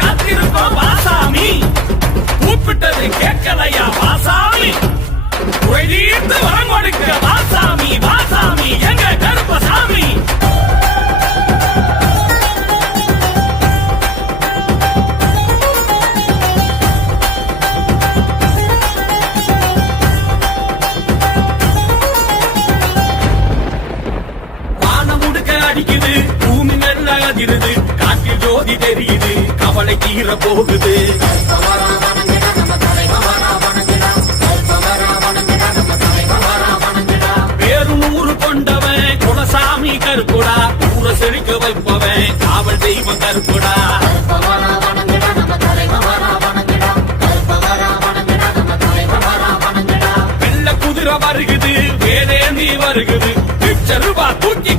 காத்திருக்கோம் வாசாமி, கூப்பிட்டது கேட்கலையா வாசாமி, குழைதீர்த்து வரம் கொடுக்க வாசாமி, வாசாமி எங்க கருப்பசாமி. அடிக்குது பூமி மெல்ல அதிருது, காற்றில் ஜோதி தெரியுது, கவலை தீர போகுது. பேரு நூறு கொண்டவன் குலசாமி கருப்புடா, ஊர செழிக்க வைப்பவன் காவல் தெய்வம் கருப்புடா. வெள்ள குதிரை வருகுது, வேலேந்தி வருகுது, லட்ச ரூபாய் தூக்கி